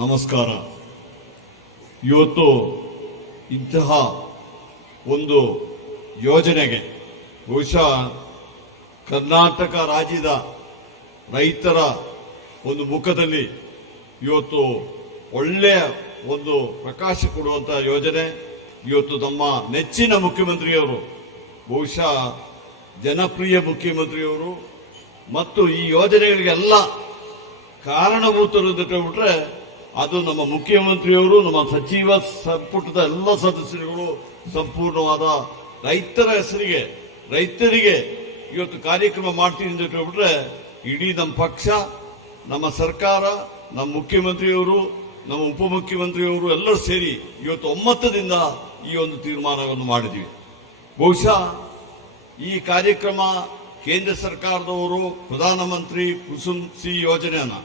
ನಮಸ್ಕಾರ. ಇವತ್ತು ಇಂತಹ ಒಂದು ಯೋಜನೆಗೆ ಬಹುಶಃ ಕರ್ನಾಟಕ ರಾಜ್ಯದ ರೈತರ ಒಂದು ಮುಖದಲ್ಲಿ ಇವತ್ತು ಒಳ್ಳೆಯ ಒಂದು ಪ್ರಕಾಶ ಕೊಡುವಂತಹ ಯೋಜನೆ. ಇವತ್ತು ನಮ್ಮ ನೆಚ್ಚಿನ ಮುಖ್ಯಮಂತ್ರಿಯವರು, ಬಹುಶಃ ಜನಪ್ರಿಯ ಮುಖ್ಯಮಂತ್ರಿಯವರು ಮತ್ತು ಈ ಯೋಜನೆಗಳಿಗೆಲ್ಲ ಕಾರಣಭೂತರು ಬಿಟ್ರೆ ಅದು ನಮ್ಮ ಮುಖ್ಯಮಂತ್ರಿಯವರು, ನಮ್ಮ ಸಚಿವ ಸಂಪುಟದ ಎಲ್ಲ ಸದಸ್ಯರುಗಳು ಸಂಪೂರ್ಣವಾದ ರೈತರ ಹೆಸರಿಗೆ, ರೈತರಿಗೆ ಇವತ್ತು ಕಾರ್ಯಕ್ರಮ ಮಾಡ್ತೀನಿ ಅಂತ ಬಿಟ್ರೆ ಇಡೀ ನಮ್ಮ ಪಕ್ಷ, ನಮ್ಮ ಸರ್ಕಾರ, ನಮ್ಮ ಮುಖ್ಯಮಂತ್ರಿಯವರು, ನಮ್ಮ ಉಪಮುಖ್ಯಮಂತ್ರಿಯವರು ಎಲ್ಲರೂ ಸೇರಿ ಇವತ್ತು ಒಮ್ಮತದಿಂದ ಈ ಒಂದು ತೀರ್ಮಾನವನ್ನು ಮಾಡಿದ್ದೀವಿ. ಬಹುಶಃ ಈ ಕಾರ್ಯಕ್ರಮ ಕೇಂದ್ರ ಸರ್ಕಾರದವರು ಪ್ರಧಾನಮಂತ್ರಿ ಕುಸುಮ್ ಸಿ ಯೋಜನೆಯನ್ನ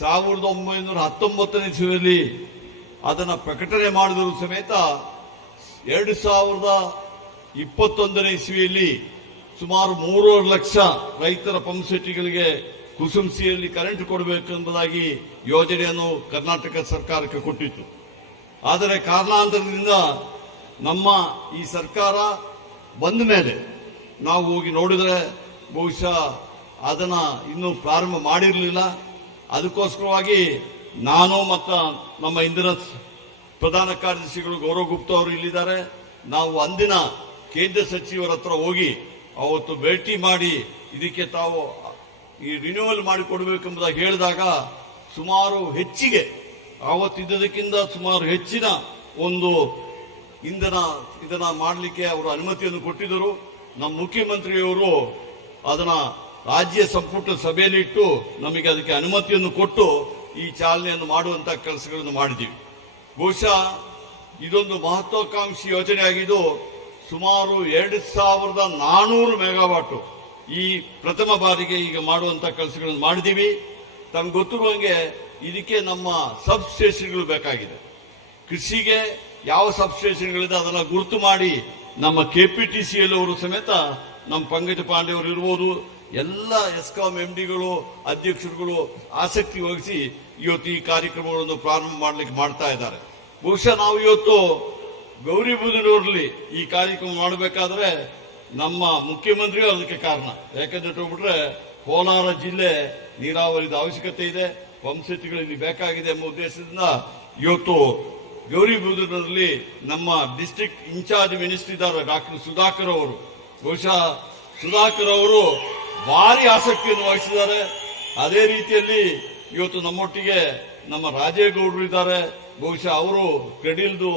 1919ನೇ ಇಸ್ವಿಯಲ್ಲಿ ಅದನ್ನು ಪ್ರಕಟಣೆ ಮಾಡಿದರೂ ಸಮೇತ 2021ನೇ ಇಸ್ವಿಯಲ್ಲಿ ಸುಮಾರು 3.5 ಲಕ್ಷ ರೈತರ ಪಂಪ್ ಸೆಟ್ಗಳಿಗೆ ಕುಸುಮ್ ಸಿಯಲ್ಲಿ ಕರೆಂಟ್ ಕೊಡಬೇಕೆಂಬುದಾಗಿ ಯೋಜನೆಯನ್ನು ಕರ್ನಾಟಕ ಸರ್ಕಾರಕ್ಕೆ ಕೊಟ್ಟಿತ್ತು. ಆದರೆ ಕಾರಣಾಂತರದಿಂದ ನಮ್ಮ ಈ ಸರ್ಕಾರ ಬಂದ ಮೇಲೆ ನಾವು ಹೋಗಿ ನೋಡಿದರೆ ಬಹುಶಃ ಅದನ್ನ ಇನ್ನೂ ಪ್ರಾರಂಭ ಮಾಡಿರಲಿಲ್ಲ. ಅದಕ್ಕೋಸ್ಕರವಾಗಿ ನಾನು ಮತ್ತು ನಮ್ಮ ಇಂದಿನ ಪ್ರಧಾನ ಕಾರ್ಯದರ್ಶಿಗಳು ಗೌರವ್ ಗುಪ್ತಾ ಅವರು ಇಲ್ಲಿದ್ದಾರೆ. ನಾವು ಅಂದಿನ ಕೇಂದ್ರ ಸಚಿವರ ಹತ್ರ ಹೋಗಿ ಅವತ್ತು ಭೇಟಿ ಮಾಡಿ ಇದಕ್ಕೆ ತಾವು ಈ ರಿನ್ಯೂವಲ್ ಮಾಡಿಕೊಡ್ಬೇಕೆಂಬುದಾಗಿ ಹೇಳಿದಾಗ ಸುಮಾರು ಹೆಚ್ಚಿಗೆ ಆವತ್ತಿದ್ದದಕ್ಕಿಂತ ಸುಮಾರು ಹೆಚ್ಚಿನ ಒಂದು ಇದನ್ನ ಮಾಡಲಿಕ್ಕೆ ಅವರು ಅನುಮತಿಯನ್ನು ಕೊಟ್ಟಿದ್ದರು. ನಮ್ಮ ಮುಖ್ಯಮಂತ್ರಿಯವರು ಅದನ್ನ ರಾಜ್ಯ ಸಂಪುಟ ಸಭೆಯಲ್ಲಿಟ್ಟು ನಮಗೆ ಅದಕ್ಕೆ ಅನುಮತಿಯನ್ನು ಕೊಟ್ಟು ಈ ಚಾಲನೆಯನ್ನು ಮಾಡುವಂತ ಕೆಲಸಗಳನ್ನು ಮಾಡಿದ್ದೀವಿ. ಬಹುಶಃ ಇದೊಂದು ಮಹತ್ವಾಕಾಂಕ್ಷಿ ಯೋಜನೆ ಆಗಿದ್ದು ಸುಮಾರು 2400 ಮೆಗಾವಾಟ್ ಈ ಪ್ರಥಮ ಬಾರಿಗೆ ಈಗ ಮಾಡುವಂತ ಕೆಲಸಗಳನ್ನು ಮಾಡಿದ್ದೀವಿ. ತಮ್ಗೆ ಗೊತ್ತಿರುವಂಗೆ ಇದಕ್ಕೆ ನಮ್ಮ ಸಬ್ ಸ್ಟೇಷನ್ಗಳು ಬೇಕಾಗಿದೆ. ಕೃಷಿಗೆ ಯಾವ ಸಬ್ ಸ್ಟೇಷನ್ಗಳಿದೆ ಅದನ್ನ ಗುರುತು ಮಾಡಿ ನಮ್ಮ ಕೆಪಿಟಿಸಿಎಲ್ ಅವರು ಸಮೇತ ನಮ್ಮ ಪಂಕಜ ಪಾಂಡೆ ಅವರು ಇರ್ಬೋದು, ಎಲ್ಲ ಎಸ್ಕಾಂ ಎಂಡಿಗಳು, ಅಧ್ಯಕ್ಷರುಗಳು ಆಸಕ್ತಿ ವಹಿಸಿ ಇವತ್ತು ಈ ಕಾರ್ಯಕ್ರಮಗಳನ್ನು ಪ್ರಾರಂಭ ಮಾಡ್ತಾ ಇದ್ದಾರೆ. ಬಹುಶಃ ನಾವು ಇವತ್ತು ಗೌರಿಬಿದನೂರಲ್ಲಿ ಈ ಕಾರ್ಯಕ್ರಮ ಮಾಡಬೇಕಾದ್ರೆ ನಮ್ಮ ಮುಖ್ಯಮಂತ್ರಿಗಳು ಅದಕ್ಕೆ ಕಾರಣ. ಯಾಕಂದ್ರೆ ಬಿಟ್ರೆ ಕೋಲಾರ ಜಿಲ್ಲೆ ನೀರಾವರಿದ ಅವಶ್ಯಕತೆ ಇದೆ, ಪಂಪ್ ಸೆಟ್ಗಳಲ್ಲಿ ಬೇಕಾಗಿದೆ ಎಂಬ ಉದ್ದೇಶದಿಂದ ಇವತ್ತು ಗೌರಿಬಿದನೂರಲ್ಲಿ ನಮ್ಮ ಡಿಸ್ಟ್ರಿಕ್ಟ್ ಇನ್ಚಾರ್ಜ್ ಮಿನಿಸ್ಟರ್ ಇದ್ದಾರೆ ಡಾಕ್ಟರ್ ಸುಧಾಕರ್ ಅವರು. ಬಹುಶಃ ಸುಧಾಕರ್ ಅವರು ಭಾರಿ ಆಸಕ್ತಿಯನ್ನು ವಹಿಸಿದ್ದಾರೆ. ಅದೇ ರೀತಿಯಲ್ಲಿ ಇವತ್ತು ನಮ್ಮೊಟ್ಟಿಗೆ ನಮ್ಮ ರಾಜೇಗೌಡರು ಇದ್ದಾರೆ. ಬಹುಶಃ ಅವರು ಕಡೀಲ್ದು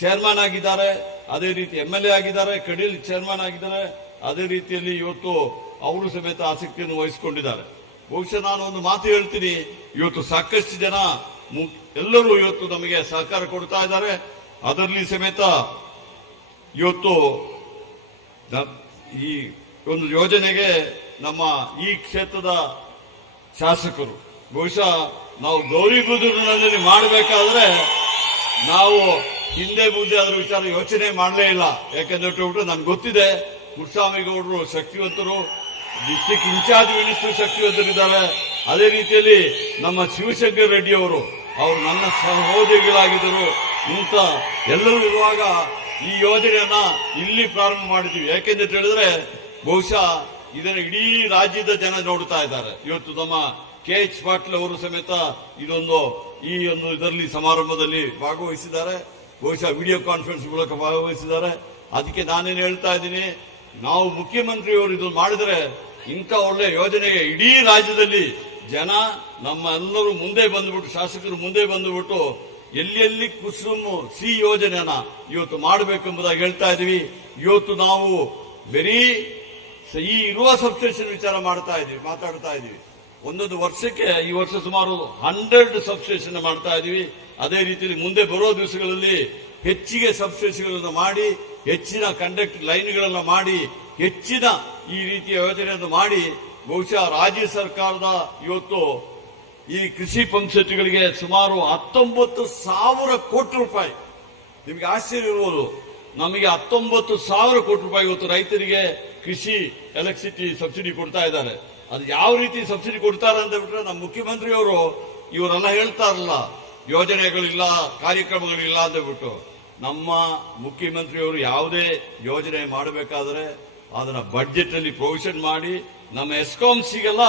ಚೇರ್ಮನ್ ಆಗಿದ್ದಾರೆ, ಅದೇ ರೀತಿ MLA ಆಗಿದ್ದಾರೆ, ಕಡೀಲ್ ಚೇರ್ಮನ್ ಆಗಿದ್ದಾರೆ. ಅದೇ ರೀತಿಯಲ್ಲಿ ಇವತ್ತು ಅವರು ಸಮೇತ ಆಸಕ್ತಿಯನ್ನು ವಹಿಸಿಕೊಂಡಿದ್ದಾರೆ. ಬಹುಶಃ ನಾನು ಒಂದು ಮಾತು ಹೇಳ್ತೀನಿ, ಇವತ್ತು ಸಾಕಷ್ಟು ಜನ ಎಲ್ಲರೂ ಇವತ್ತು ನಮಗೆ ಸಹಕಾರ ಕೊಡ್ತಾ ಇದ್ದಾರೆ. ಅದರಲ್ಲಿ ಸಮೇತ ಇವತ್ತು ಈ ಒಂದು ಯೋಜನೆಗೆ ನಮ್ಮ ಈ ಕ್ಷೇತ್ರದ ಶಾಸಕರು, ಬಹುಶಃ ನಾವು ಗೌರಿಬಿದನೂರಿನಲ್ಲಿ ಮಾಡಬೇಕಾದ್ರೆ ನಾವು ಹಿಂದೆ ಮುಂದೆ ಅದರ ವಿಚಾರ ಯೋಚನೆ ಮಾಡಲೇ ಇಲ್ಲ. ಯಾಕೆಂದ್ರೆ ನನ್ಗೆ ಗೊತ್ತಿದೆ ಕುರುಸ್ವಾಮಿಗೌಡರು ಶಕ್ತಿವಂತರು, ಡಿಸ್ಟ್ರಿಕ್ಟ್ ಇನ್ಚಾರ್ಜ್ ಮಿನಿಸ್ಟರ್ ಶಕ್ತಿವಂತರಿದ್ದಾರೆ. ಅದೇ ರೀತಿಯಲ್ಲಿ ನಮ್ಮ ಶಿವಶಂಕರ್ ರೆಡ್ಡಿ ಅವರು ನನ್ನ ಸಹೋದರಿಗಳಾಗಿದ್ದರು. ಇಂಥ ಎಲ್ಲರೂ ಇರುವಾಗ ಈ ಯೋಜನೆಯನ್ನ ಇಲ್ಲಿ ಪ್ರಾರಂಭ ಮಾಡಿದ್ದೀವಿ. ಯಾಕೆಂದ್ರೆ ಹೇಳಿದ್ರೆ ಬಹುಶಃ ಇದನ್ನು ಇಡೀ ರಾಜ್ಯದ ಜನ ನೋಡ್ತಾ ಇದ್ದಾರೆ. ಇವತ್ತು ನಮ್ಮ KH ಪಾಟೀಲ್ ಅವರು ಸಮೇತ ಈ ಒಂದು ಇದರಲ್ಲಿ ಸಮಾರಂಭದಲ್ಲಿ ಭಾಗವಹಿಸಿದ್ದಾರೆ. ಬಹುಶಃ ವಿಡಿಯೋ ಕಾನ್ಫರೆನ್ಸ್ ಮೂಲಕ ಭಾಗವಹಿಸಿದ್ದಾರೆ. ಅದಕ್ಕೆ ನಾನೇನು ಹೇಳ್ತಾ ಇದ್ದೀನಿ, ನಾವು ಮುಖ್ಯಮಂತ್ರಿಯವರು ಇದು ಮಾಡಿದರೆ ಇಂಥ ಒಳ್ಳೆ ಯೋಜನೆಗೆ ಇಡೀ ರಾಜ್ಯದಲ್ಲಿ ಜನ ನಮ್ಮ ಎಲ್ಲರೂ ಮುಂದೆ ಬಂದುಬಿಟ್ಟು, ಶಾಸಕರು ಮುಂದೆ ಬಂದುಬಿಟ್ಟು ಎಲ್ಲೆಲ್ಲಿ ಕುಸುಮ್ ಸಿ ಯೋಜನೆಯನ್ನ ಇವತ್ತು ಮಾಡಬೇಕೆಂಬುದಾಗಿ ಹೇಳ್ತಾ ಇದೀವಿ. ಇವತ್ತು ನಾವು ಬರೀ ಈ ಇರುವ ಸಬ್ಸ್ಟೇಷನ್ ವಿಚಾರ ಮಾತಾಡ್ತಾ ಇದೀವಿ. ಒಂದೊಂದು ವರ್ಷಕ್ಕೆ ಈ ವರ್ಷ ಸುಮಾರು 100 ಸಬ್ಸ್ಟೇಷನ್ ಮಾಡ್ತಾ ಇದೀವಿ. ಅದೇ ರೀತಿಯಲ್ಲಿ ಮುಂದೆ ಬರೋ ದಿವಸಗಳಲ್ಲಿ ಹೆಚ್ಚಿಗೆ ಸಬ್ಸ್ಟೇಷನ್ಗಳನ್ನು ಮಾಡಿ, ಹೆಚ್ಚಿನ ಕಂಡಕ್ಟ್ ಲೈನ್ಗಳನ್ನು ಮಾಡಿ, ಹೆಚ್ಚಿನ ಈ ರೀತಿಯ ಯೋಜನೆಯನ್ನು ಮಾಡಿ ಬಹುಶಃ ರಾಜ್ಯ ಸರ್ಕಾರದ ಇವತ್ತು ಈ ಕೃಷಿ ಪಂಪ್ ಸೆಟ್ಗಳಿಗೆ ಸುಮಾರು 19,000 ಕೋಟಿ ರೂಪಾಯಿ. ನಿಮಗೆ ಆಶ್ಚರ್ಯ ಇರ್ಬೋದು, ನಮಗೆ 19,000 ಕೋಟಿ ರೂಪಾಯಿ ಇವತ್ತು ರೈತರಿಗೆ ಕೃಷಿ ಎಲೆಕ್ಟ್ರಿಸಿಟಿ ಸಬ್ಸಿಡಿ ಕೊಡ್ತಾ ಇದ್ದಾರೆ. ಅದು ಯಾವ ರೀತಿ ಸಬ್ಸಿಡಿ ಕೊಡ್ತಾರೆ ಅಂತ ಬಿಟ್ರೆ ನಮ್ಮ ಮುಖ್ಯಮಂತ್ರಿಯವರು ಇವರೆಲ್ಲ ಹೇಳ್ತಾರಲ್ಲ ಯೋಜನೆಗಳಿಲ್ಲ, ಕಾರ್ಯಕ್ರಮಗಳಿಲ್ಲ ಅಂತ ಬಿಟ್ಟು. ನಮ್ಮ ಮುಖ್ಯಮಂತ್ರಿಯವರು ಯಾವುದೇ ಯೋಜನೆ ಮಾಡಬೇಕಾದ್ರೆ ಅದನ್ನ ಬಡ್ಜೆಟ್ ಅಲ್ಲಿ ಪ್ರೊವಿಷನ್ ಮಾಡಿ ನಮ್ಮ ಎಸ್ಕಾಂಸಿಗೆಲ್ಲ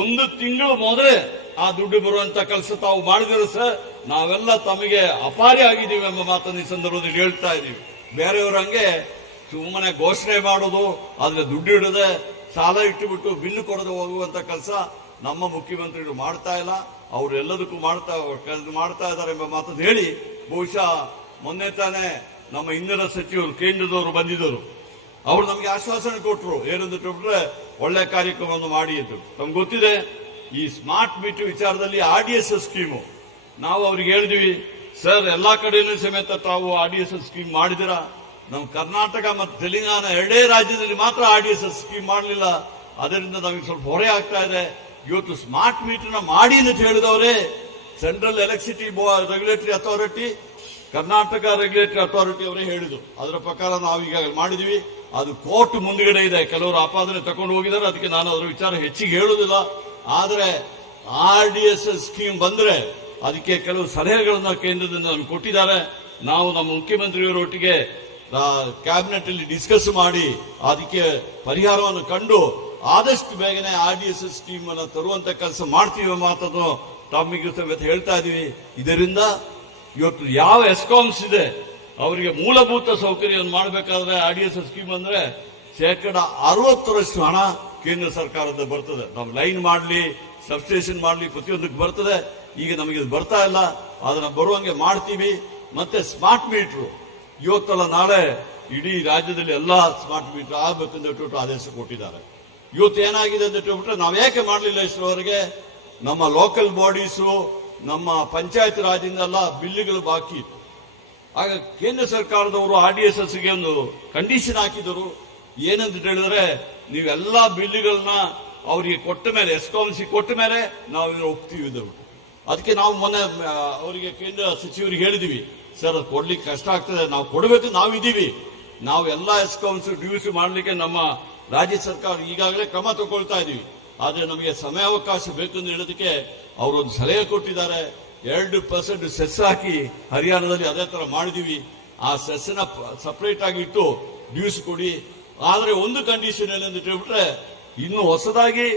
1 ತಿಂಗಳು ಮೊದಲೇ ಆ ದುಡ್ಡು ಬರುವಂತ ಕೆಲಸ ತಾವು ಮಾಡಿದಿರ ಸರ್. ನಾವೆಲ್ಲ ತಮಗೆ ಅಪಾರಿ ಆಗಿದ್ದೀವಿ ಎಂಬ ಮಾತನ್ನು ಈ ಸಂದರ್ಭದಲ್ಲಿ ಹೇಳ್ತಾ ಇದ್ದೀವಿ. ಬೇರೆಯವ್ರ ಹಂಗೆ ಸುಮ್ಮನೆ ಘೋಷಣೆ ಮಾಡೋದು, ಆದ್ರೆ ದುಡ್ಡು ಇಡದೆ ಸಾಲ ಇಟ್ಟುಬಿಟ್ಟು ಬಿಲ್ಲು ಕೊಡದೆ ಹೋಗುವಂತ ಕೆಲಸ ನಮ್ಮ ಮುಖ್ಯಮಂತ್ರಿಗಳು ಮಾಡ್ತಾ ಇಲ್ಲ. ಅವರು ಎಲ್ಲದಕ್ಕೂ ಮಾಡ್ತಾ ಇದ್ದಾರೆ ಎಂಬ ಮಾತನ್ನು ಹೇಳಿ, ಬಹುಶಃ ಮೊನ್ನೆ ತಾನೇ ನಮ್ಮ ಇಂಧನ ಸಚಿವರು ಕೇಂದ್ರದವರು ಬಂದಿದ್ದರು. ಅವರು ನಮಗೆ ಆಶ್ವಾಸನೆ ಕೊಟ್ಟರು, ಏನಂತ ಬಿಟ್ರೆ ಒಳ್ಳೆ ಕಾರ್ಯಕ್ರಮವನ್ನು ಮಾಡಿ ಅಂತ. ನಮ್ಗೆ ಗೊತ್ತಿದೆ ಈ ಸ್ಮಾರ್ಟ್ ಮೀಟರ್ ವಿಚಾರದಲ್ಲಿ RDSS ಸ್ಕೀಮು ನಾವು ಅವ್ರಿಗೆ ಹೇಳಿದ್ವಿ, ಸರ್ ಎಲ್ಲಾ ಕಡೆಯಲ್ಲೂ ಸಮೇತ ತಾವು RDSS ಸ್ಕೀಮ್ ಮಾಡಿದಿರಾ, ನಮ್ಮ ಕರ್ನಾಟಕ ಮತ್ತು ತೆಲಂಗಾಣ 2 ರಾಜ್ಯದಲ್ಲಿ ಮಾತ್ರ RDSS ಸ್ಕೀಮ್ ಮಾಡಲಿಲ್ಲ. ಅದರಿಂದ ನಮಗೆ ಸ್ವಲ್ಪ ಹೊರೆ ಆಗ್ತಾ ಇದೆ. ಇವತ್ತು ಸ್ಮಾರ್ಟ್ ಮೀಟರ್ನ ಮಾಡಿ ಅಂತ ಹೇಳಿದವರೇ central electricity regulatory authority, Karnataka regulatory authority ಅವರೇ ಹೇಳಿದ್ರು. ಅದರ ಪ್ರಕಾರ ನಾವು ಈಗಾಗಲೇ ಮಾಡಿದ್ವಿ. ಅದು ಕೋರ್ಟ್ ಮುಂದುಗಡೆ ಇದೆ. ಕೆಲವರು ಆಪಾದನೆ ತಗೊಂಡು ಹೋಗಿದ್ದಾರೆ, ಅದಕ್ಕೆ ನಾನು ಅದರ ವಿಚಾರ ಹೆಚ್ಚಿಗೆ ಹೇಳುವುದಿಲ್ಲ. ಆದರೆ RDSS ಸ್ಕೀಮ್ ಬಂದ್ರೆ ಅದಕ್ಕೆ ಕೆಲವು ಸಲಹೆಗಳನ್ನ ಕೇಂದ್ರದಿಂದ ಕೊಟ್ಟಿದ್ದಾರೆ. ನಾವು ನಮ್ಮ ಮುಖ್ಯಮಂತ್ರಿಯವರೊಟ್ಟಿಗೆ ಕ್ಯಾಬಿನೆಟ್ ಅಲ್ಲಿ ಡಿಸ್ಕಸ್ ಮಾಡಿ ಅದಕ್ಕೆ ಪರಿಹಾರವನ್ನು ಕಂಡು ಆದಷ್ಟು ಬೇಗನೆ RDSS ಸ್ಕೀಮ್ ಅನ್ನು ತರುವಂತ ಕೆಲಸ ಮಾಡ್ತೀವಿ ಮಾತನ್ನು ತಮ್ಮಿಗೂ ಸಮೇತ ಹೇಳ್ತಾ ಇದೀವಿ. ಇದರಿಂದ ಇವತ್ತು ಯಾವ ಎಸ್ಕಾಮ್ಸ್ ಇದೆ ಅವರಿಗೆ ಮೂಲಭೂತ ಸೌಕರ್ಯವನ್ನು ಮಾಡಬೇಕಾದ್ರೆ RDSS ಸ್ಕೀಮ್ ಅಂದ್ರೆ 60% ಹಣ ಕೇಂದ್ರ ಸರ್ಕಾರದ ಬರ್ತದೆ. ನಾವು ಲೈನ್ ಮಾಡಲಿ, ಸಬ್ಸ್ಟೇಷನ್ ಮಾಡಲಿ, ಪ್ರತಿಯೊಂದಕ್ಕೆ ಬರ್ತದೆ. ಈಗ ನಮಗೆ ಇದು ಬರ್ತಾ ಇಲ್ಲ, ಅದನ್ನ ಬರುವಂಗೆ ಮಾಡ್ತೀವಿ. ಮತ್ತೆ ಸ್ಮಾರ್ಟ್ ಮೀಟರ್ ಇವತ್ತಲ್ಲ ನಾಳೆ ಇಡೀ ರಾಜ್ಯದಲ್ಲಿ ಎಲ್ಲಾ ಸ್ಮಾರ್ಟ್ ಮೀಟರ್ ಆಗ್ಬೇಕಂತ ಆದೇಶ ಕೊಟ್ಟಿದ್ದಾರೆ. ಇವತ್ತು ಏನಾಗಿದೆ ಅಂತ ಹೇಳ್ಬಿಟ್ರೆ ನಾವು ಯಾಕೆ ಮಾಡಲಿಲ್ಲ ಇಷ್ಟರವರೆಗೆ? ನಮ್ಮ ಲೋಕಲ್ ಬಾಡೀಸು, ನಮ್ಮ ಪಂಚಾಯತ್ ರಾಜ್ಯದಿಂದೆಲ್ಲ ಬಿಲ್ಲುಗಳು ಬಾಕಿ ಇತ್ತು. ಆಗ ಕೇಂದ್ರ ಸರ್ಕಾರದವರು RDSSಗೆ ಒಂದು ಕಂಡೀಷನ್ ಹಾಕಿದರು. ಏನಂತ ಹೇಳಿದ್ರೆ, ನೀವೆಲ್ಲಾ ಬಿಲ್ಲುಗಳನ್ನ ಅವರಿಗೆ ಕೊಟ್ಟ ಮೇಲೆ, ಎಸ್ಕಾಮ್ಸಿ ಕೊಟ್ಟ ಮೇಲೆ ನಾವು ಇದನ್ನು ಒಪ್ತೀವಿ. ಅದಕ್ಕೆ ನಾವು ಮೊನ್ನೆ ಅವರಿಗೆ ಕೇಂದ್ರ ಸಚಿವರಿಗೆ ಹೇಳಿದ್ವಿ, ಸರ್ ಅದು ಕೊಡ್ಲಿಕ್ಕೆ ಕಷ್ಟ ಆಗ್ತದೆ, ನಾವು ಕೊಡಬೇಕು, ನಾವಿದ್ದೀವಿ, ನಾವು ಎಲ್ಲಾ ಎಸ್ಕಾಮ್ಸ್ ಡ್ಯೂಸ್ ಮಾಡಲಿಕ್ಕೆ ನಮ್ಮ ರಾಜ್ಯ ಸರ್ಕಾರ ಈಗಾಗಲೇ ಕ್ರಮ ತಗೊಳ್ತಾ ಇದೀವಿ. ಆದ್ರೆ ನಮಗೆ ಸಮಯಾವಕಾಶ ಬೇಕೆಂದು ಹೇಳೋದಕ್ಕೆ ಅವರೊಂದು ಸಲಹೆ ಕೊಟ್ಟಿದ್ದಾರೆ. 2% ಸೆಸ್ ಹಾಕಿ ಹರಿಯಾಣದಲ್ಲಿ ಅದೇ ತರ ಮಾಡಿದೀವಿ. ಆ ಸೆಸ್ನ ಸಪರೇಟ್ ಆಗಿ ಇಟ್ಟು ಡ್ಯೂಸ್ ಕೊಡಿ. ಆದ್ರೆ ಒಂದು ಕಂಡೀಷನ್ ಏನಂತ ಹೇಳ್ಬಿಟ್ರೆ, ಇನ್ನು ಹೊಸದಾಗಿ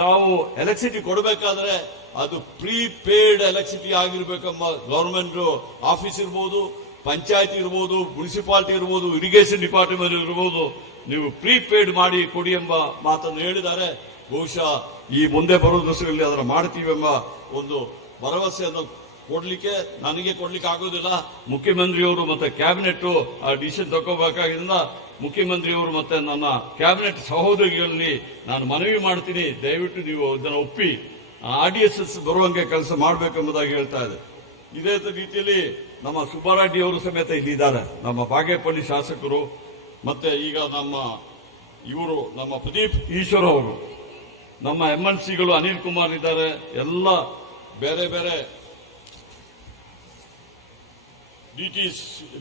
ತಾವು ಎಲೆಕ್ಟ್ರಿಸಿಟಿ ಕೊಡಬೇಕಾದ್ರೆ ಅದು ಪ್ರೀಪೇಯ್ಡ್ ಎಲೆಕ್ಟ್ರಿಸಿಟಿ ಆಗಿರ್ಬೇಕೆಂಬ ಗವರ್ಮೆಂಟ್ ಆಫೀಸ್ ಇರ್ಬೋದು, ಪಂಚಾಯತ್ ಇರ್ಬೋದು, ಮುನ್ಸಿಪಾಲಿಟಿ ಇರ್ಬೋದು, ಇರಿಗೇಷನ್ ಡಿಪಾರ್ಟ್ಮೆಂಟ್ ಇರ್ಬೋದು, ನೀವು ಪ್ರೀಪೇಯ್ಡ್ ಮಾಡಿ ಕೊಡಿ ಎಂಬ ಮಾತನ್ನು ಹೇಳಿದ್ದಾರೆ. ಬಹುಶಃ ಈ ಮುಂದೆ ಬರುವ ದಿವಸಗಳಲ್ಲಿ ಅದರ ಮಾಡ್ತೀವಿ ಎಂಬ ಒಂದು ಭರವಸೆಯನ್ನು ಕೊಡ್ಲಿಕ್ಕೆ ನನಗೆ ಕೊಡ್ಲಿಕ್ಕೆ ಆಗೋದಿಲ್ಲ. ಮುಖ್ಯಮಂತ್ರಿಯವರು ಮತ್ತೆ ಕ್ಯಾಬಿನೆಟ್ ಆ ಡಿಸಿಷನ್ ತಗೋಬೇಕಾಗಿದ್ದರಿಂದ ಮುಖ್ಯಮಂತ್ರಿಯವರು ಮತ್ತೆ ನನ್ನ ಕ್ಯಾಬಿನೆಟ್ ಸಹೋದರಿಗಳಲ್ಲಿ ನಾನು ಮನವಿ ಮಾಡ್ತೀನಿ, ದಯವಿಟ್ಟು ನೀವು ಇದನ್ನು ಒಪ್ಪಿ RDSS ಬರುವಂಗೆ ಕೆಲಸ ಮಾಡಬೇಕೆಂಬುದಾಗಿ ಹೇಳ್ತಾ ಇದೆ. ಇದೇ ರೀತಿಯಲ್ಲಿ ನಮ್ಮ ಸುಬ್ಬಾರೆಡ್ಡಿ ಅವರು ಸಮೇತ ಇಲ್ಲಿದ್ದಾರೆ, ನಮ್ಮ ಬಾಗೇಪಲ್ಲಿ ಶಾಸಕರು. ಮತ್ತೆ ಈಗ ನಮ್ಮ ಪ್ರದೀಪ್ ಈಶ್ವರ್ ಅವರು, ನಮ್ಮ MLCಗಳು ಅನಿಲ್ ಕುಮಾರ್ ಇದ್ದಾರೆ, ಎಲ್ಲ ಬೇರೆ ಬೇರೆ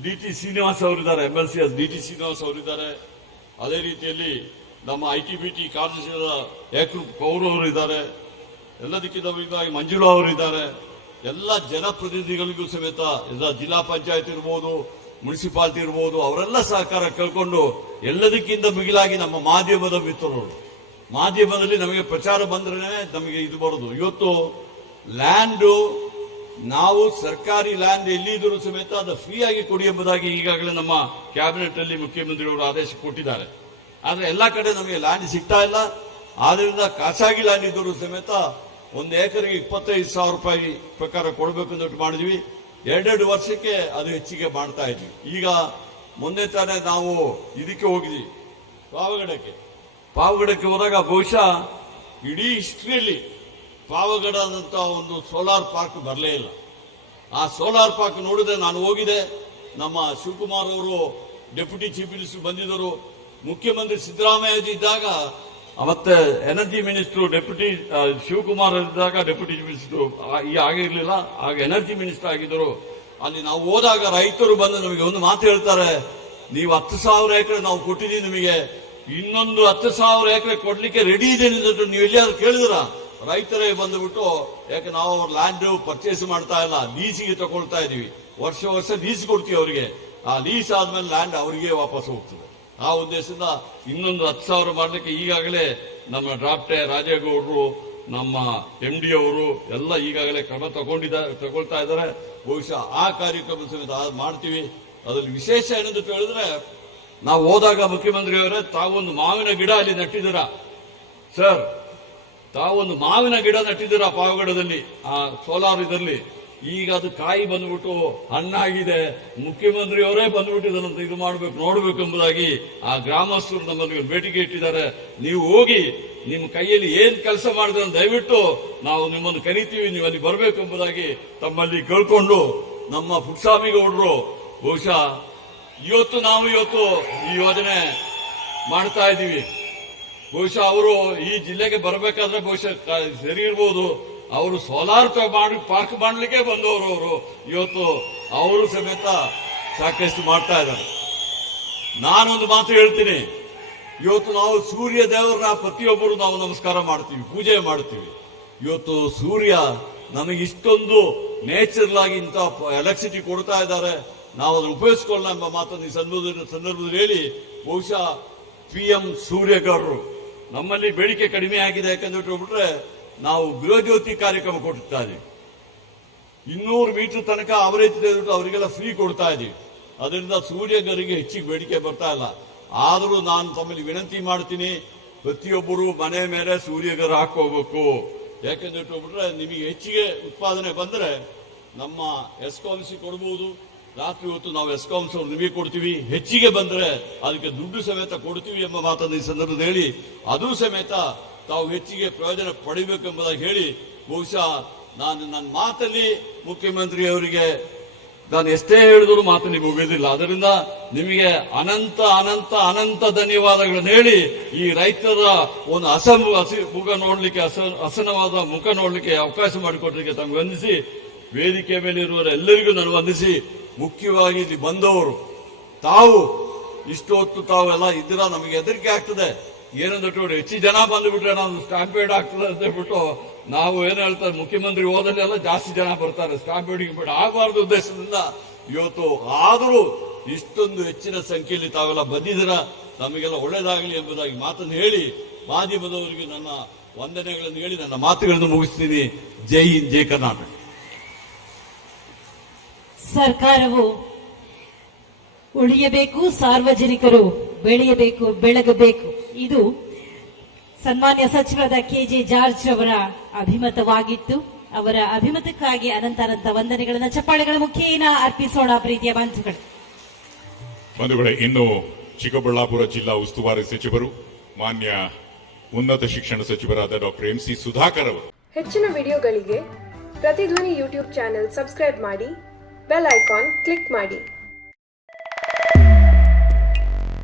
DT ಶ್ರೀನಿವಾಸ್ ಅವರಿದ್ದಾರೆ, MLCS DT ಶ್ರೀನಿವಾಸ್ ಅವರಿದ್ದಾರೆ. ಅದೇ ರೀತಿಯಲ್ಲಿ ನಮ್ಮ ITBT ಕಾರ್ಯದರ್ಶಿಯಾದ ಏಕರೂಪ್ ಕೌರ್ ಅವರು ಇದ್ದಾರೆ. ಎಲ್ಲದಕ್ಕಿಂತ ಮಂಜುಳಾ ಅವರು ಇದ್ದಾರೆ. ಎಲ್ಲ ಜನಪ್ರತಿನಿಧಿಗಳಿಗೂ ಸಮೇತ ಎಲ್ಲ ಜಿಲ್ಲಾ ಪಂಚಾಯತ್ ಇರ್ಬೋದು, ಮುನ್ಸಿಪಾಲಿಟಿ ಇರ್ಬೋದು, ಅವರೆಲ್ಲ ಸಹಕಾರ ಕೇಳ್ಕೊಂಡು, ಎಲ್ಲದಕ್ಕಿಂತ ಮಿಗಿಲಾಗಿ ನಮ್ಮ ಮಾಧ್ಯಮದ ಮಿತ್ರರು, ಮಾಧ್ಯಮದಲ್ಲಿ ನಮಗೆ ಪ್ರಚಾರ ಬಂದ್ರೆ ನಮಗೆ ಇದು ಬರೋದು. ಇವತ್ತು ಲ್ಯಾಂಡು, ನಾವು ಸರ್ಕಾರಿ ಲ್ಯಾಂಡ್ ಎಲ್ಲಿದ್ದರೂ ಸಮೇತ ಅದು ಫ್ರೀ ಆಗಿ ಕೊಡಿ ಎಂಬುದಾಗಿ ಈಗಾಗಲೇ ನಮ್ಮ ಕ್ಯಾಬಿನೆಟ್ ಅಲ್ಲಿ ಮುಖ್ಯಮಂತ್ರಿಗಳು ಆದೇಶ ಕೊಟ್ಟಿದ್ದಾರೆ. ಆದ್ರೆ ಎಲ್ಲಾ ಕಡೆ ನಮಗೆ ಲ್ಯಾಂಡ್ ಸಿಗ್ತಾ ಇಲ್ಲ. ಆದ್ರಿಂದ ಖಾಸಗಿ ಲ್ಯಾಂಡ್ ಇದ್ದರೂ ಸಮೇತ 1 ಎಕರೆಗೆ 25,000 ರೂಪಾಯಿ ಪ್ರಕಾರ ಕೊಡಬೇಕು ಅಂತ ಮಾಡಿದ್ವಿ. 2 ವರ್ಷಕ್ಕೆ ಅದು ಹೆಚ್ಚಿಗೆ ಮಾಡ್ತಾ ಇದ್ವಿ. ಈಗ ಮೊನ್ನೆ ತಾನೇ ನಾವು ಇದಕ್ಕೆ ಹೋಗಿದ್ವಿ, ಪಾವಗಡಕ್ಕೆ ಹೋದಾಗ ಬಹುಶಃ ಇಡೀ ಹಿಸ್ಟ್ರಿಯಲ್ಲಿ ಪಾವಗಡದಂತ ಒಂದು ಸೋಲಾರ್ ಪಾರ್ಕ್ ಬರಲೇ ಇಲ್ಲ. ಆ ಸೋಲಾರ್ ಪಾರ್ಕ್ ನೋಡಿದ್ರೆ ನಾನು ಹೋಗಿದೆ. ನಮ್ಮ ಶಿವಕುಮಾರ್ ಅವರು ಡೆಪ್ಯೂಟಿ ಚೀಫ್ ಮಿನಿಸ್ಟರ್ ಬಂದಿದ್ದರು. ಮುಖ್ಯಮಂತ್ರಿ ಸಿದ್ದರಾಮಯ್ಯ ಇದ್ದಾಗ, ಮತ್ತೆ ಎನರ್ಜಿ ಮಿನಿಸ್ಟರ್ ಡೆಪ್ಯೂಟಿ ಶಿವಕುಮಾರ್ ಇದ್ದಾಗ ಡೆಪ್ಯೂಟಿ ಚೀಫ್ ಮಿನಿಸ್ಟರ್ ಆಗಿರ್ಲಿಲ್ಲ, ಆಗ ಎನರ್ಜಿ ಮಿನಿಸ್ಟರ್ ಆಗಿದ್ದರು. ಅಲ್ಲಿ ನಾವು ಹೋದಾಗ ರೈತರು ಬಂದು ನಮಗೆ ಒಂದು ಮಾತು ಹೇಳ್ತಾರೆ, ನೀವು 10,000 ಎಕರೆ ನಾವು ಕೊಟ್ಟಿದ್ದೀವಿ, ನಿಮಗೆ ಇನ್ನೊಂದು 10,000 ಎಕರೆ ಕೊಡ್ಲಿಕ್ಕೆ ರೆಡಿ ಇದೆ. ನೀವು ಎಲ್ಲಿಯಾದ್ರೂ ಕೇಳಿದ್ರ? ರೈತರೇ ಬಂದುಬಿಟ್ಟು, ಯಾಕೆ ನಾವು ಅವ್ರ ಲ್ಯಾಂಡ್ ಪರ್ಚೇಸ್ ಮಾಡ್ತಾ ಇಲ್ಲ, ಲೀಸಿಗೆ ತಗೊಳ್ತಾ ಇದೀವಿ. ವರ್ಷ ಲೀಸ್ ಕೊಡ್ತೀವಿ ಅವರಿಗೆ. ಆ ಲೀಸ್ ಆದ್ಮೇಲೆ ಲ್ಯಾಂಡ್ ಅವರಿಗೆ ವಾಪಸ್ ಹೋಗ್ತದೆ. ಆ ಉದ್ದೇಶದಿಂದ ಇನ್ನೊಂದು 10,000 ಮಾಡಲಿಕ್ಕೆ ಈಗಾಗಲೇ ನಮ್ಮ ಡ್ರಾಫ್ಟೆ ರಾಜೇಗೌಡರು, ನಮ್ಮ MD ಅವರು ಎಲ್ಲ ಈಗಾಗಲೇ ಕ್ರಮ ತಗೊಳ್ತಾ ಇದ್ದಾರೆ. ಬಹುಶಃ ಆ ಕಾರ್ಯಕ್ರಮ ಸಮೇತ ಮಾಡ್ತೀವಿ. ಅದ್ರಲ್ಲಿ ವಿಶೇಷ ಏನಂತ ಹೇಳಿದ್ರೆ, ನಾವು ಹೋದಾಗ ಮುಖ್ಯಮಂತ್ರಿಯವರೇ ತಾವೊಂದು ಮಾವಿನ ಗಿಡ ಅಲ್ಲಿ ನಟ್ಟಿದ್ದೀರಾ ಸರ್, ತಾವೊಂದು ಮಾವಿನ ಗಿಡ ನಟ್ಟಿದ್ದೀರಾ ಪಾವಗಡದಲ್ಲಿ, ಆ ಸೋಲಾರ್ ಇದರಲ್ಲಿ. ಈಗ ಅದು ಕಾಯಿ ಬಂದ್ಬಿಟ್ಟು ಹಣ್ಣಾಗಿದೆ, ಮುಖ್ಯಮಂತ್ರಿಯವರೇ ಬಂದ್ಬಿಟ್ಟಿದ್ದಾರಂತ, ಇದು ಮಾಡ್ಬೇಕು ನೋಡ್ಬೇಕು ಎಂಬುದಾಗಿ ಆ ಗ್ರಾಮಸ್ಥರು ನಮ್ಮಲ್ಲಿ ಬೇಟಿಗೆ ಇಟ್ಟಿದ್ದಾರೆ. ನೀವು ಹೋಗಿ ನಿಮ್ಮ ಕೈಯಲ್ಲಿ ಏನ್ ಕೆಲಸ ಮಾಡಿದ್ರೆ ದಯವಿಟ್ಟು ನಾವು ನಿಮ್ಮನ್ನು ಕರಿತೀವಿ, ನೀವು ಅಲ್ಲಿ ಬರಬೇಕು ಎಂಬುದಾಗಿ ತಮ್ಮಲ್ಲಿ ಕೇಳ್ಕೊಂಡು, ನಮ್ಮ ಪುಟ್ಟಸ್ವಾಮಿಗೌಡರು ಬಹುಶಃ ಇವತ್ತು ಈ ಯೋಜನೆ ಮಾಡ್ತಾ ಇದ್ದೀವಿ. ಬಹುಶಃ ಅವರು ಈ ಜಿಲ್ಲೆಗೆ ಬರಬೇಕಾದ್ರೆ ಬಹುಶಃ ಸರಿ ಇರ್ಬೋದು, ಅವರು ಸೋಲಾರ್ ಪಾರ್ಕ್ ಮಾಡಲಿಕ್ಕೆ ಬಂದವರು. ಅವರು ಇವತ್ತು ಅವರು ಸಮೇತ ಸಾಕಷ್ಟು ಮಾಡ್ತಾ ಇದ್ದಾರೆ. ನಾನೊಂದು ಮಾತು ಹೇಳ್ತೀನಿ, ಇವತ್ತು ನಾವು ಸೂರ್ಯ ದೇವರನ್ನ ಪ್ರತಿಯೊಬ್ಬರು ನಾವು ನಮಸ್ಕಾರ ಮಾಡ್ತೀವಿ, ಪೂಜೆ ಮಾಡ್ತೀವಿ. ಇವತ್ತು ಸೂರ್ಯ ನಮಗೆ ಇಷ್ಟೊಂದು ನೇಚರಲ್ ಆಗಿ ಇಂಥ ಎಲೆಕ್ಟ್ರಿಸಿಟಿ ಕೊಡ್ತಾ ಇದ್ದಾರೆ, ನಾವು ಅದನ್ನು ಉಪಯೋಗಿಸ್ಕೊಳ್ಳೋಣ ಎಂಬ ಮಾತನ್ನು ಈ ಸಂದರ್ಭದಲ್ಲಿ ಹೇಳಿ, ಬಹುಶಃ PM ಸೂರ್ಯಗೌಡರು ನಮ್ಮಲ್ಲಿ ಬೇಡಿಕೆ ಕಡಿಮೆ ಆಗಿದೆ. ಯಾಕಂದ್ರೆ ಬಿಟ್ರೆ ನಾವು ಗೃಹಜ್ಯೋತಿ ಕಾರ್ಯಕ್ರಮ ಕೊಡ್ತಾ ಇದೀವಿ, 200 ಮೀಟರ್ ತನಕ ಅವರಿಗೆಲ್ಲ ಫ್ರೀ ಕೊಡ್ತಾ ಇದೀವಿ. ಅದರಿಂದ ಸೂರ್ಯಗರಿಗೆ ಹೆಚ್ಚಿಗೆ ಬೇಡಿಕೆ ಬರ್ತಾ ಇಲ್ಲ. ಆದರೂ ನಾನು ತಮ್ಮಲ್ಲಿ ವಿನಂತಿ ಮಾಡ್ತೀನಿ, ಪ್ರತಿಯೊಬ್ಬರು ಮನೆ ಮೇಲೆ ಸೂರ್ಯಗರ್ ಹಾಕೋಬೇಕು. ಯಾಕಂದ್ರೆ ಬಿಟ್ರೆ ನಿಮಗೆ ಹೆಚ್ಚಿಗೆ ಉತ್ಪಾದನೆ ಬಂದ್ರೆ ನಮ್ಮ ಎಸ್ಕಾಮ್ಸಿ ಕೊಡಬಹುದು. ರಾತ್ರಿ ಹೊತ್ತು ನಾವು ಎಸ್ಕಾಮ್ಸ್ ಅವ್ರು ನಿಮಗೆ ಕೊಡ್ತೀವಿ, ಹೆಚ್ಚಿಗೆ ಬಂದ್ರೆ ಅದಕ್ಕೆ ದುಡ್ಡು ಸಮೇತ ಕೊಡ್ತೀವಿ ಎಂಬ ಮಾತನ್ನು ಈ ಸಂದರ್ಭದಲ್ಲಿ ಹೇಳಿ, ಅದು ಸಮೇತ ತಾವು ಹೆಚ್ಚಿಗೆ ಪ್ರಯೋಜನ ಪಡಿಬೇಕೆಂಬುದಾಗಿ ಹೇಳಿ, ಬಹುಶಃ ನಾನು ನನ್ನ ಮಾತಲ್ಲಿ ಮುಖ್ಯಮಂತ್ರಿ ಅವರಿಗೆ ನಾನು ಎಷ್ಟೇ ಹೇಳಿದ್ರು ಮಾತಲ್ಲಿ ಮುಗಿದಿಲ್ಲ. ಅದರಿಂದ ನಿಮಗೆ ಅನಂತ ಅನಂತ ಅನಂತ ಧನ್ಯವಾದಗಳನ್ನು ಹೇಳಿ, ಈ ರೈತರ ಒಂದು ಮುಖ ನೋಡ್ಲಿಕ್ಕೆ ಹಸನವಾದ ಮುಖ ನೋಡ್ಲಿಕ್ಕೆ ಅವಕಾಶ ಮಾಡಿಕೊಡ್ಲಿಕ್ಕೆ ತಮಗೆ ವಂದಿಸಿ, ವೇದಿಕೆ ಮೇಲೆ ಇರುವವರ ಎಲ್ಲರಿಗೂ ನಾನು ವಂದಿಸಿ, ಮುಖ್ಯವಾಗಿ ಇಲ್ಲಿ ಬಂದವರು ತಾವು ಇಷ್ಟು ಹೊತ್ತು ತಾವೆಲ್ಲ ಇದ್ದೀರಾ, ನಮಗೆ ಹೆದರಿಕೆ ಆಗ್ತದೆ. ಏನಂದ್ರೆ ಹೆಚ್ಚು ಜನ ಬಂದುಬಿಟ್ರೆ ನಾವು ಸ್ಟಾಂಪೇಡ್ ಆಗ್ತದೆ ಅಂತ ಹೇಳ್ಬಿಟ್ಟು ನಾವು ಏನ್ ಹೇಳ್ತಾರೆ, ಮುಖ್ಯಮಂತ್ರಿ ಹೋದಲ್ಲೆಲ್ಲ ಜಾಸ್ತಿ ಜನ ಬರ್ತಾರೆ, ಸ್ಟಾಂಪೇಡಿಗೆ ಬಿಟ್ಟು ಆಗಬಾರ್ದು ಉದ್ದೇಶದಿಂದ ಇವತ್ತು ಆದರೂ ಇಷ್ಟೊಂದು ಹೆಚ್ಚಿನ ಸಂಖ್ಯೆಯಲ್ಲಿ ತಾವೆಲ್ಲ ಬಂದಿದ್ದೀರಾ, ನಮಗೆಲ್ಲ ಒಳ್ಳೇದಾಗಲಿ ಎಂಬುದಾಗಿ ಮಾತನ್ನು ಹೇಳಿ, ಮಾಧ್ಯಮದವರಿಗೆ ನನ್ನ ವಂದನೆಗಳನ್ನು ಹೇಳಿ ನನ್ನ ಮಾತುಗಳನ್ನು ಮುಗಿಸ್ತೀನಿ. ಜೈ ಹಿಂದ್, ಜೈ ಕರ್ನಾಟಕ. ಸರ್ಕಾರವು ಉಳಿಯಬೇಕು, ಸಾರ್ವಜನಿಕರು ಬೆಳೆಯಬೇಕು, ಬೆಳಗಬೇಕು. ಇದು ಸನ್ಮಾನ್ಯ ಸಚಿವರಾದ KJ ಜಾರ್ಜ್ ಅವರ ಅಭಿಮತವಾಗಿತ್ತು. ಅವರ ಅಭಿಮತಕ್ಕಾಗಿ ಅನಂತ ವಂದನೆಗಳನ್ನು ಚಪ್ಪಾಳೆಗಳ ಮುಖೇನ ಅರ್ಪಿಸೋಣ. ಪ್ರೀತಿಯ ಬಂಧುಗಳೇ, ಇನ್ನು ಚಿಕ್ಕಬಳ್ಳಾಪುರ ಜಿಲ್ಲಾ ಉಸ್ತುವಾರಿ ಸಚಿವರು ಮಾನ್ಯ ಉನ್ನತ ಶಿಕ್ಷಣ ಸಚಿವರಾದ ಡಾಕ್ಟರ್ MC ಸುಧಾಕರ್ ಅವರು ಹೆಚ್ಚಿನ ವಿಡಿಯೋಗಳಿಗೆ ಪ್ರತಿಧ್ವನಿ ಯೂಟ್ಯೂಬ್ ಚಾನೆಲ್ ಸಬ್ಸ್ಕ್ರೈಬ್ ಮಾಡಿ, ಬೆಲ್ ಐಕಾನ್ ಕ್ಲಿಕ್ ಮಾಡಿ.